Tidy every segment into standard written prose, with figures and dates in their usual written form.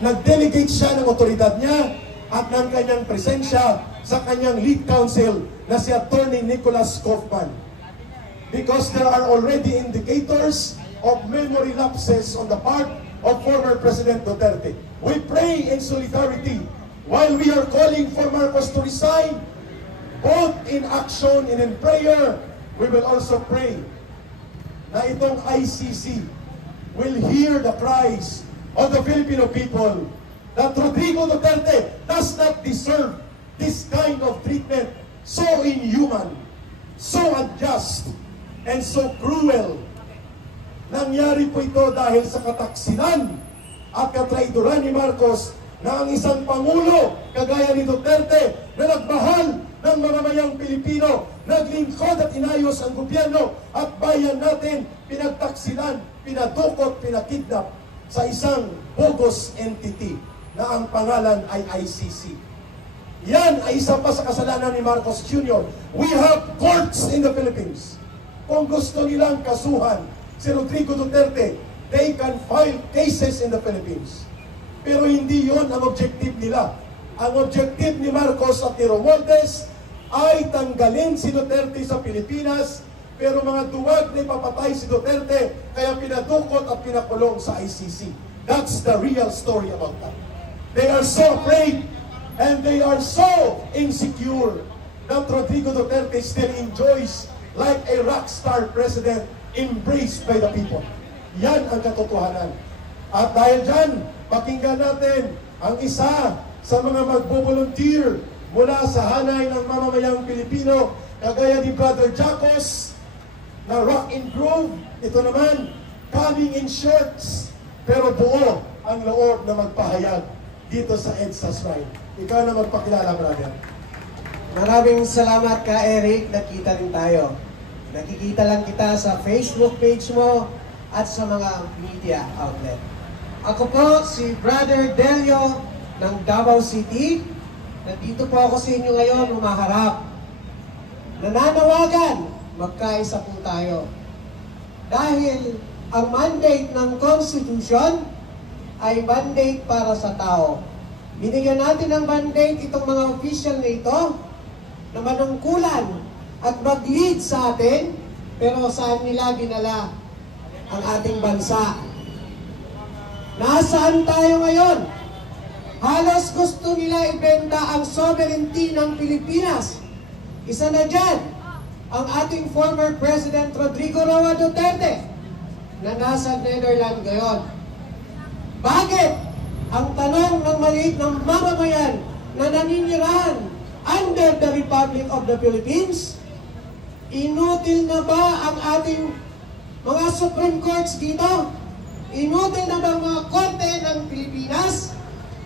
nag-delegate siya ng otoridad niya at ng kanyang presensya sa kanyang lead counsel na si Attorney Nicholas Kaufman. Because there are already indicators of memory lapses on the part of former President Duterte. We pray in solidarity while we are calling for Marcos to resign, both in action and in prayer. We will also pray na itong ICC will hear the cries of the Filipino people that Rodrigo Duterte does not deserve this kind of treatment, so inhuman, so unjust, and so cruel. Nangyari po ito dahil sa kataksilan at katraidoran ni Marcos na ang isang Pangulo kagaya ni Duterte na nagmahal ng mamamayang Pilipino, naglingkod at inayos ang gobyerno at bayan natin, pinagtaksilan, pinadukot, pinakidnap sa isang bogus entity na ang pangalan ay ICC. Yan ay isa pa sa kasalanan ni Marcos Jr. We have courts in the Philippines. Kung gusto nilang kasuhan si Rodrigo Duterte, they can file cases in the Philippines. Pero hindi yon ang objective nila. Ang objective ni Marcos at ni Romualdez ay tanggalin si Duterte sa Pilipinas, pero mga duwag na ipapatay si Duterte, kaya pinadukot at pinakulong sa ICC. That's the real story about that. They are so afraid and they are so insecure that Rodrigo Duterte still enjoys like a rock star president embraced by the people. Yan ang katotohanan. At dahil dyan, pakinggan natin ang isa sa mga magbo-volunteer mula sa hanay ng mamamayang Pilipino, kagaya ni Brother Jacos na Rock and Grove. Ito naman, coming in shorts, pero buo ang loob na magpahayag dito sa EDSA's Ride. Ikaw na magpakilala, brother. Maraming salamat ka, Eric. Nakita rin tayo. Nakikita lang kita sa Facebook page mo at sa mga media outlet. Ako po si Brother Delio ng Davao City. Nandito po ako sa inyo ngayon, humaharap. Nananawagan, magkaisa po tayo. Dahil ang mandate ng Constitution ay mandate para sa tao. Binigyan natin ng mandate itong mga official na ito na manungkulan at mag-lead sa atin, pero saan nila dinala ang ating bansa? Nasaan tayo ngayon? Halos gusto nila ibenta ang sovereignty ng Pilipinas. Isa na dyan, ang ating former President Rodrigo Roa Duterte na nasa Netherlands ngayon. Bakit? Ang tanong ng maliit ng mamamayan na naninirahan under the Republic of the Philippines, inutil na ba ang ating mga Supreme Courts dito? Inutil na ba ang mga korte ng Pilipinas?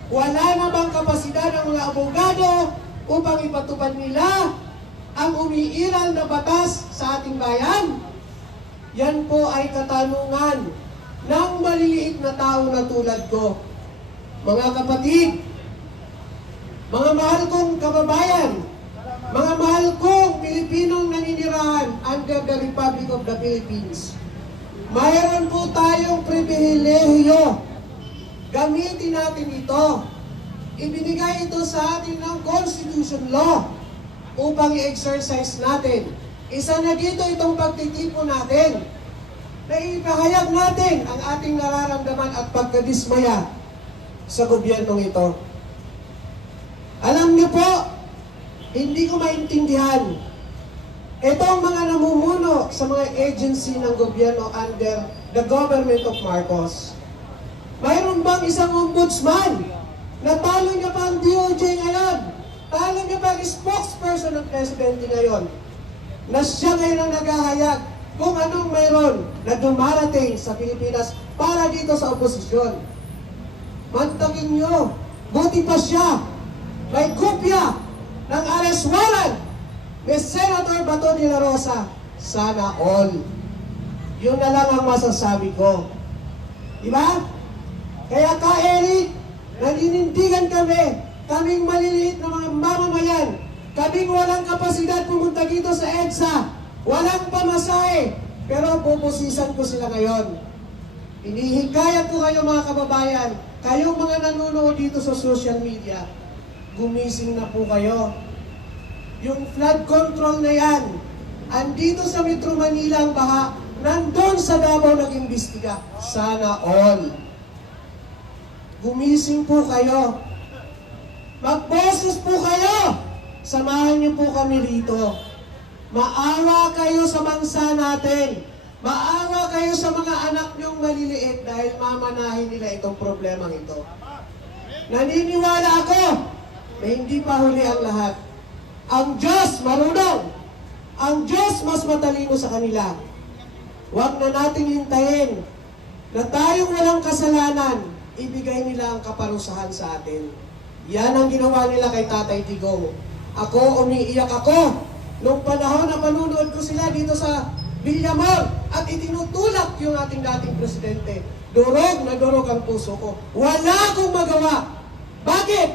Wala na bang kapasidad ng mga abogado upang ipatupad nila ang umiiral na batas sa ating bayan? Yan po ay katanungan ng maliliit na tao na tulad ko. Mga kapatid, mga mahal kong kababayan, mga mahal kong Pilipinong naninirahan under the Republic of the Philippines, mayroon po tayong pribilehiyo. Gamitin natin ito. Ibinigay ito sa atin ng Constitution Law upang i-exercise natin. Isa na dito itong pagtitipon natin na ipahayag natin ang ating nararamdaman at pagkadismaya sa gobyernong ito. Alam niyo po, hindi ko maintindihan itong mga namumuno sa mga agency ng gobyerno under the government of Marcos. Mayroon bang isang ombudsman na talo niya pa ang DOJ ngayon? Talo niya pa ang spokesperson ng presidente ngayon? Na siya ngayon ang naghahayag kung anong mayroon na dumarating sa Pilipinas para dito sa oposisyon. Mantakin nyo, buti pa siya, may kopya ng arrest warrant ni Senator Bato de la Rosa. Sana all. Yun na lang ang masasabi ko. Diba? Kaya ka, Eric, naninindigan kami, kaming maliliit na mga mamamayan, kaming walang kapasidad pumunta dito sa EDSA, walang pamasahe, pero pupusisan ko sila ngayon. Inihikayat ko kayo mga kababayan, Kayong mga nanonood dito sa social media, gumising na po kayo. Yung flood control na yan, andito sa Metro Manila ang baha, nandun sa Davao nag-imbestiga. Sana all. Gumising po kayo. Magboses po kayo. Samahan niyo po kami rito. Maawa kayo sa bansa natin. Maawa kayo sa mga anak niyong maliliit dahil mamanahin nila itong problemang ito. Naniniwala ako na hindi pa huli ang lahat. Ang Diyos marunong. Ang Diyos mas matalino sa kanila. Huwag na nating hintayin na tayong walang kasalanan, ibigay nila ang kaparusahan sa atin. Yan ang ginawa nila kay Tatay Digong. Ako, umiiyak ako. Nung panahon na panunood ko sila dito sa Villamor at itinutulak yung ating dating presidente. Durog na durog ang puso ko. Wala akong magawa. Bakit?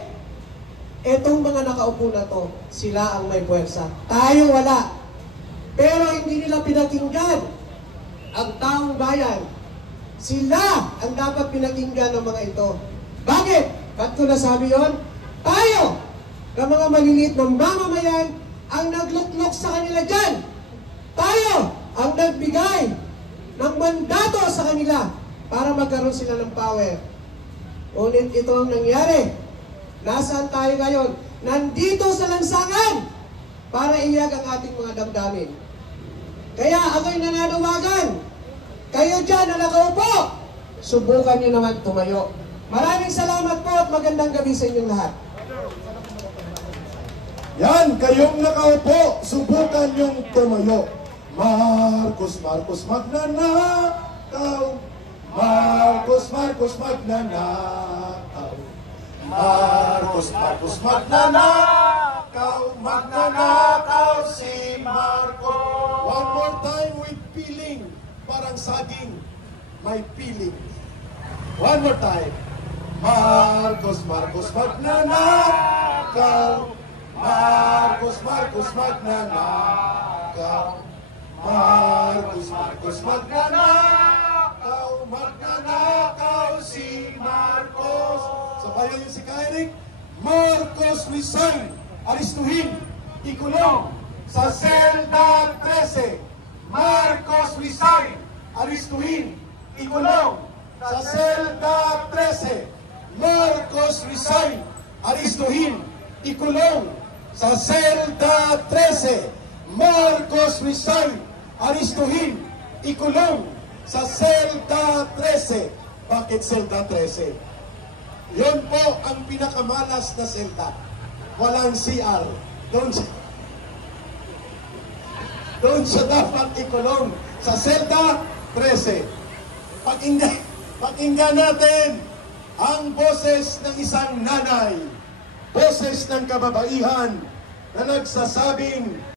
Etong mga nakaupo na to, sila ang may puwersa. Tayo wala. Pero hindi nila pinakinggan ang taong bayan. Sila ang dapat pinakinggan ng mga ito. Bakit? Ba't ko nasabi yun? Tayo, ng mga maliliit ng mamamayan, ang nagluklok sa kanila dyan. Tayo, ang nagbigay ng mandato sa kanila para magkaroon sila ng power. Ngunit ito ang nangyari. Nasaan tayo ngayon? Nandito sa lansangan para iyag ang ating mga damdamin. Kaya ako'y nananawagan. Kayo dyan na nakaupo, subukan nyo naman tumayo. Maraming salamat po at magandang gabi sa inyong lahat. Yan, kayong nakaupo, subukan yung tumayo. Marcos, Marcos, magnanakaw. Marcos, Marcos, magnanakaw. Marcos, Marcos, magnanakaw. Magnanakaw si Marcos. One more time with feeling. Parang saging, may feeling. One more time. Marcos, Marcos, magnanakaw. Marcos, Marcos, magnanakaw. Marcos, Marcos, magnanakaw. Magnanakaw si Marcos. Sabayan niyo si Kairik. Marcos resign. Aristuhin. Ikulong sa selda 13. Marcos resign. Aristuhin. Ikulong sa selda 13. Marcos resign. Aristuhin. Ikulong sa selda 13. Marcos resign. Aristuhin. Ikulong sa selda 13. Bakit selda 13? Yun po ang pinakamalas na selda. Walang CR. Doon siya dapat ikulong sa selda 13. Pakinggan natin ang boses ng isang nanay, boses ng kababaihan na nagsasabing